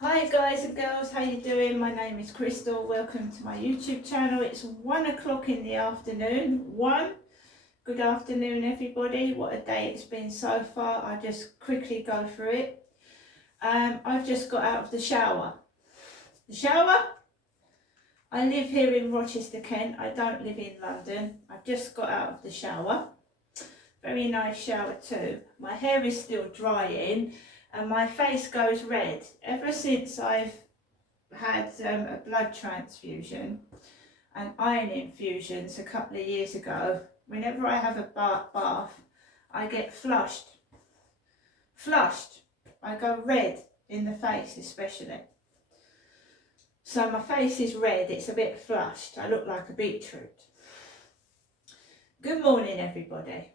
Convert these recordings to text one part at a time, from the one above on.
Hi guys and girls, how you doing? My name is Crystal. Welcome to my YouTube channel. It's 1 o'clock in the afternoon. Good afternoon everybody. What a day it's been so far. I'll just quickly go through it. I've just got out of the shower. I live here in Rochester, Kent. I don't live in London. I've just got out of the shower. Very nice shower too. My hair is still drying and my face goes red. Ever since I've had a blood transfusion and iron infusions a couple of years ago, whenever I have a bath, I get flushed. I go red in the face especially. So my face is red, it's a bit flushed. I look like a beetroot. Good morning everybody.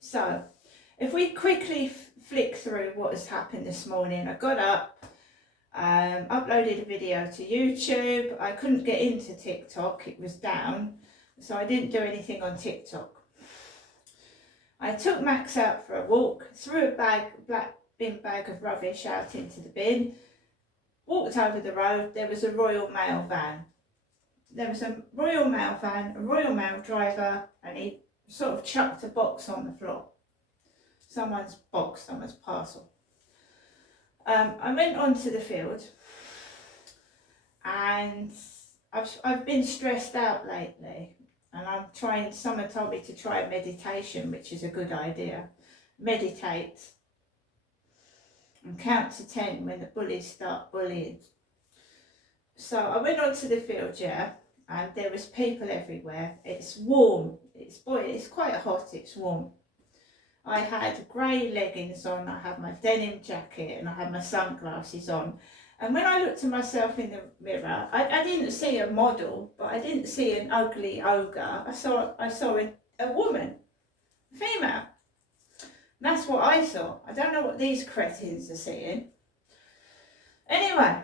So if we quickly flick through what has happened this morning. I got up, uploaded a video to YouTube. I couldn't get into TikTok, it was down, so I didn't do anything on TikTok. I took Max out for a walk, threw a black bin bag of rubbish out into the bin, walked over the road. There was a Royal Mail van. A Royal Mail driver, and he sort of chucked a box on the floor. Someone's parcel. I went onto the field and I've been stressed out lately, and someone told me to try meditation, which is a good idea. Meditate and count to 10 when the bullies start bullying. So I went onto the field, and there was people everywhere. It's warm, it's quite hot, it's warm. I had grey leggings on, I had my denim jacket and I had my sunglasses on. And when I looked at myself in the mirror, I didn't see a model, but I didn't see an ugly ogre. I saw a woman, a female. And that's what I saw. I don't know what these cretins are seeing. Anyway,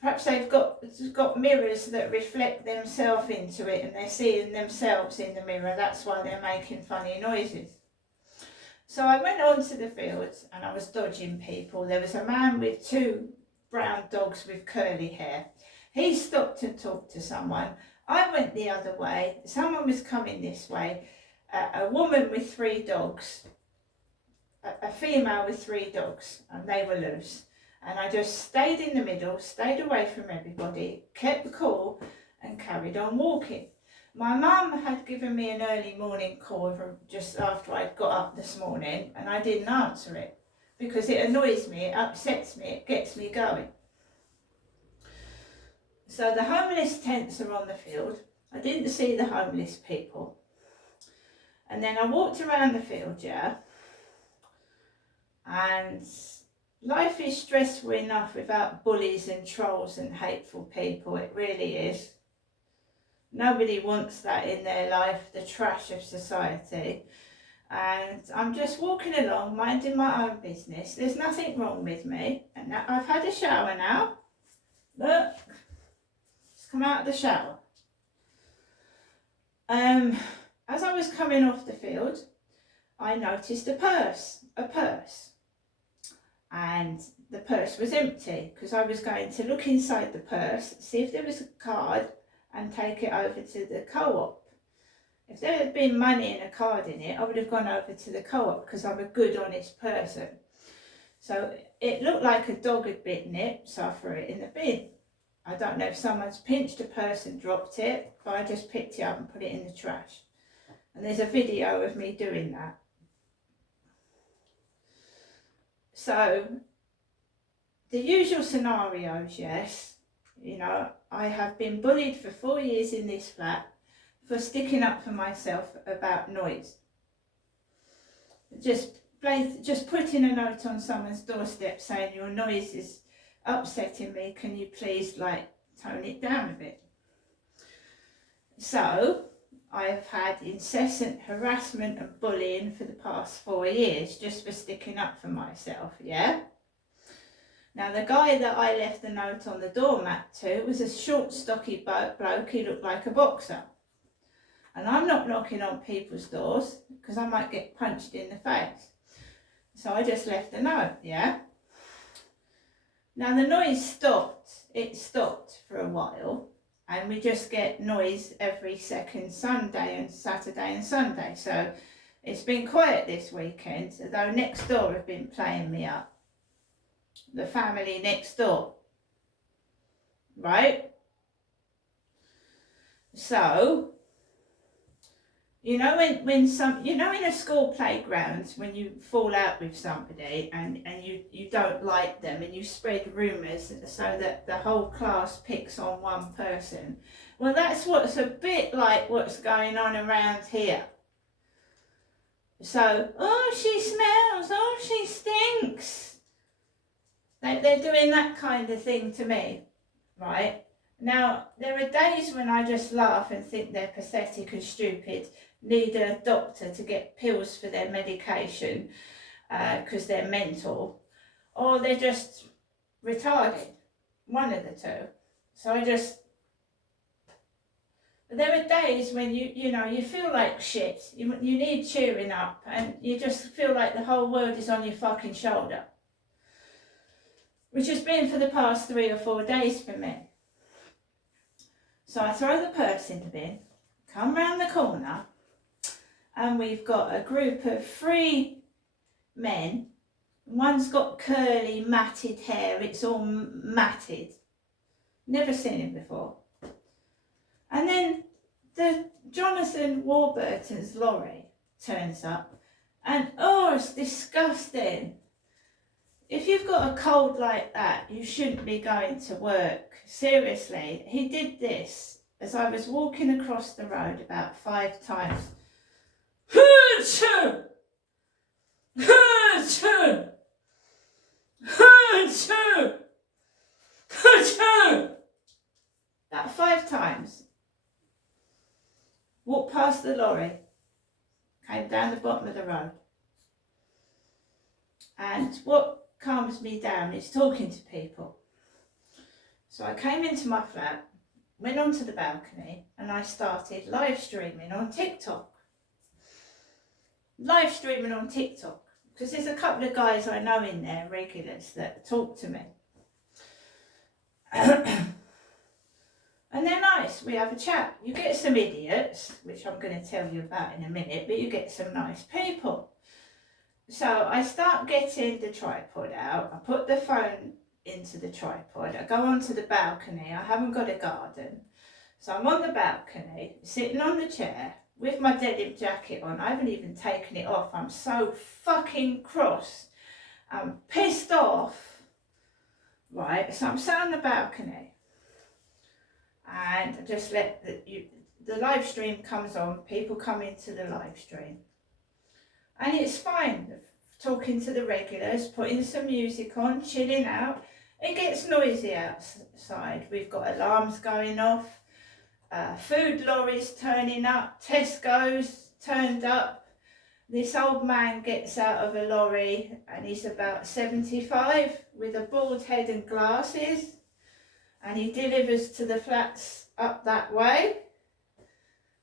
perhaps they've got mirrors that reflect themselves into it and they're seeing themselves in the mirror. That's why they're making funny noises. So I went onto the fields and I was dodging people. There was a man with 2 brown dogs with curly hair. He stopped to talk to someone. I went the other way. Someone was coming this way. A woman with 3 dogs. A female with 3 dogs, and they were loose. And I just stayed in the middle, stayed away from everybody, kept cool and carried on walking. My mum had given me an early morning call just after I'd got up this morning, and I didn't answer it because it annoys me, it upsets me, it gets me going. So the homeless tents are on the field. I didn't see the homeless people. And then I walked around the field, and life is stressful enough without bullies and trolls and hateful people. It really is. Nobody wants that in their life, the trash of society. And I'm just walking along, minding my own business. There's nothing wrong with me. And I've had a shower now. Look, just come out of the shower. As I was coming off the field, I noticed a purse. And the purse was empty because I was going to look inside the purse, see if there was a card and take it over to the co-op. If there had been money and a card in it, I would have gone over to the co-op because I'm a good, honest person. So it looked like a dog had bitten it, so I threw it in the bin. I don't know if someone's pinched a purse and dropped it, but I just picked it up and put it in the trash. And there's a video of me doing that. So, the usual scenarios, yes. You know, I have been bullied for 4 years in this flat for sticking up for myself about noise. Just putting a note on someone's doorstep saying your noise is upsetting me, can you please tone it down a bit? So, I've had incessant harassment and bullying for the past 4 years just for sticking up for myself, Now the guy that I left the note on the doormat to was a short, stocky bloke. He looked like a boxer. And I'm not knocking on people's doors because I might get punched in the face. So I just left a note, Now the noise stopped. It stopped for a while, and we just get noise every second Sunday and Saturday and Sunday. So it's been quiet this weekend, although next door have been playing me up. The family next door. Right? So, you know when some, you know in a school playground when you fall out with somebody and you don't like them and you spread rumours so that the whole class picks on one person. Well, that's what's a bit like what's going on around here. So, oh, she smells, oh, she stinks. They're doing that kind of thing to me, right? Now, there are days when I just laugh and think they're pathetic and stupid, need a doctor to get pills for their medication because they're mental, or they're just retarded, one of the two. So there are days when you feel like shit, you need cheering up, and you just feel like the whole world is on your fucking shoulder, which has been for the past 3 or 4 days for me. So I throw the purse in the bin, come round the corner, and we've got a group of 3 men. One's got curly, matted hair, it's all matted. Never seen him before. And then the Jonathan Warburton's lorry turns up, and oh, it's disgusting. If you've got a cold like that, you shouldn't be going to work. Seriously, he did this as I was walking across the road about 5 times. Hoochoo! Hoochoo! Hoochoo! Hoochoo! About 5 times. Walked past the lorry, came down the bottom of the road. And what calms me down is talking to people. So I came into my flat, went onto the balcony, and I started live streaming on TikTok. Live streaming on TikTok, because there's a couple of guys I know in there, regulars, that talk to me. And they're nice, we have a chat. You get some idiots, which I'm going to tell you about in a minute, but you get some nice people. So I start getting the tripod out, I put the phone into the tripod, I go onto the balcony, I haven't got a garden. So I'm on the balcony, sitting on the chair, with my denim jacket on. I haven't even taken it off, I'm so fucking cross. I'm pissed off, right? So I'm sat on the balcony, and I just let the live stream comes on, people come into the live stream. And it's fine, talking to the regulars, putting some music on, chilling out. It gets noisy outside. We've got alarms going off, food lorries turning up, Tesco's turned up. This old man gets out of a lorry and he's about 75 with a bald head and glasses, and he delivers to the flats up that way.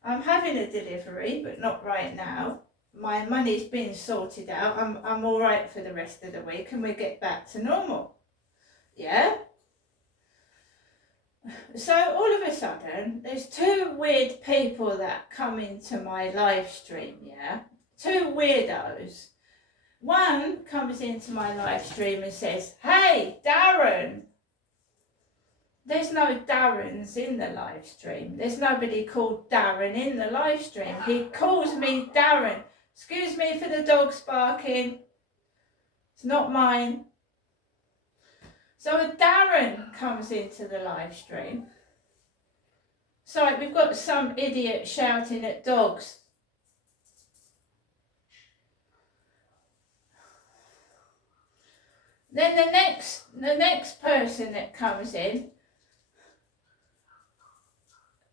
I'm having a delivery, but not right now. My money's been sorted out. I'm all right for the rest of the week, and we'll get back to normal. Yeah? So all of a sudden, there's 2 weird people that come into my live stream, yeah? 2 weirdos. One comes into my live stream and says, "Hey, Darren." There's no Darrens in the live stream. There's nobody called Darren in the live stream. He calls me Darren. Excuse me for the dogs barking. It's not mine. So a Darren comes into the live stream. So we've got some idiot shouting at dogs. Then the next person that comes in,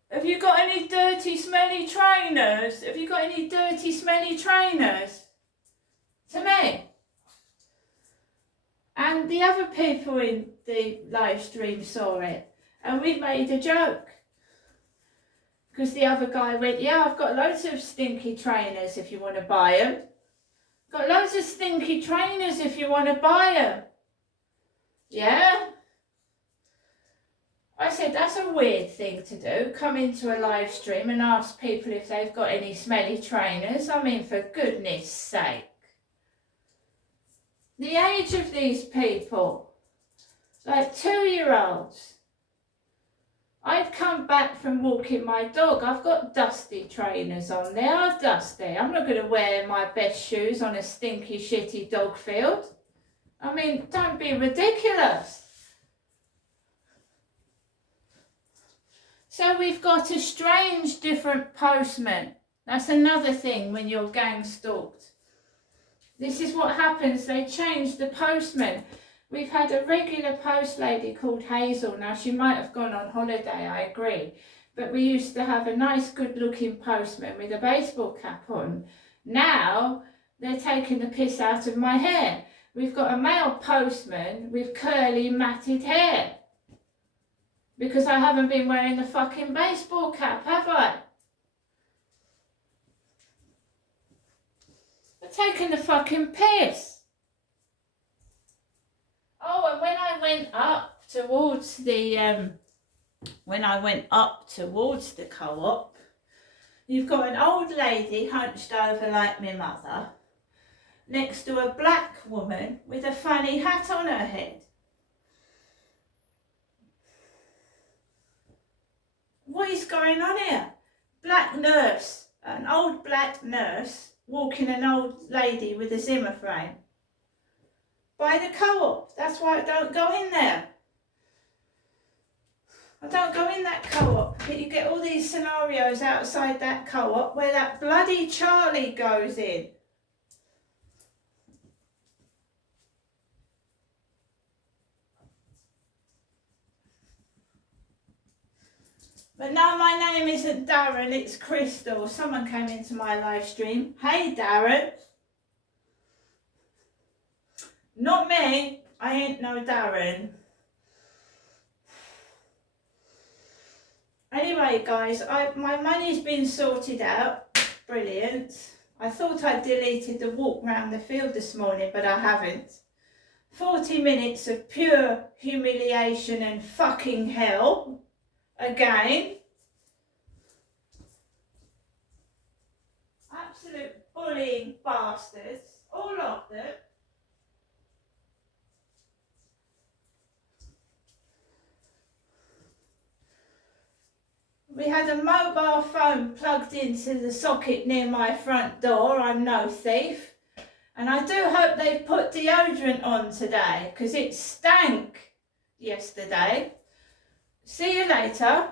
"Have you got any dirty, smelly trainers? Have you got any dirty, smelly trainers?" To me. And the other people in the live stream saw it, and we made a joke. Because the other guy went, "Yeah, I've got loads of stinky trainers if you want to buy them. Got loads of stinky trainers if you want to buy them." Yeah? I said, that's a weird thing to do. Come into a live stream and ask people if they've got any smelly trainers. I mean, for goodness sake. The age of these people, like 2-year-olds. I'd come back from walking my dog. I've got dusty trainers on. They are dusty. I'm not going to wear my best shoes on a stinky, shitty dog field. I mean, don't be ridiculous. So we've got a strange, different postman. That's another thing when you're gang stalked. This is what happens. They change the postman. We've had a regular post lady called Hazel. Now, she might have gone on holiday, I agree. But we used to have a nice, good-looking postman with a baseball cap on. Now, they're taking the piss out of my hair. We've got a male postman with curly, matted hair. Because I haven't been wearing the fucking baseball cap, have I? They're taking the fucking piss. Oh, and when I went up towards the co-op, you've got an old lady hunched over like my mother, next to a black woman with a funny hat on her head. What is going on here? Black nurse, an old black nurse walking an old lady with a Zimmer frame. By the co-op. That's why I don't go in there. I don't go in that co-op. But you get all these scenarios outside that co-op where that bloody Charlie goes in. But no, my name isn't Darren, it's Crystal. Someone came into my live stream. Hey, Darren. Not me. I ain't no Darren. Anyway, guys, my money's been sorted out. Brilliant. I thought I deleted the walk round the field this morning, but I haven't. 40 minutes of pure humiliation and fucking hell. Again. Absolute bullying bastards. All of them. We had a mobile phone plugged into the socket near my front door. I'm no thief. And I do hope they've put deodorant on today, because it stank yesterday. See you later.